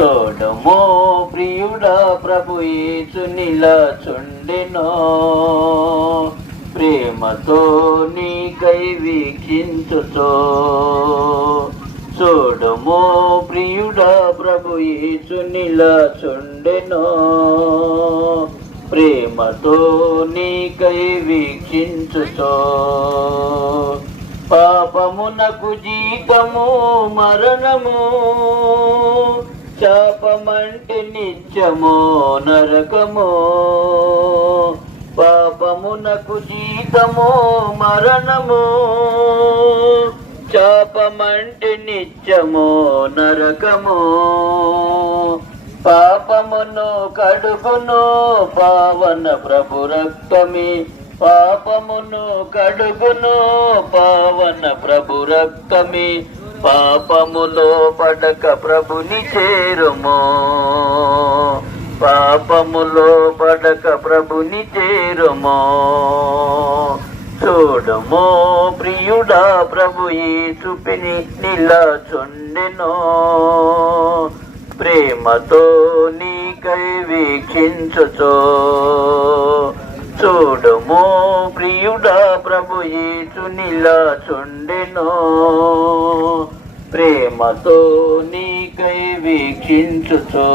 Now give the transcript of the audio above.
చూడమో ప్రియుడా ప్రభు యేసు నిలచుండెనో. ప్రేమతో నీకై వీక్షించుతో చూడమో ప్రియుడా ప్రభు యేసు నిలచుండెనో. ప్రేమతో నీకై వీక్షించుతో పాపమునకు జీతము మరణము. శాపమంటే నిత్యమో నరకమో పాపమునకు జీతమో మరణము. శాపమంటే నిత్యమో నరకమో. పాపమును కడుగును పావన ప్రభు రక్తమి. పాపమును కడుగును పావన ప్రభు రక్తమి. పాపములో పడక ప్రభుని చేరుము. పాపములో పడక ప్రభుని చేరుము. చూడమో ప్రియుడా ప్రభు ఈ చూపిని నిలచుండెనో. ప్రేమతో నీకై వీక్షించుచో. చూడమో ప్రియుడా ప్రభు సునీలా చుండెనో ప్రేమతో నీకై వీక్షించుచో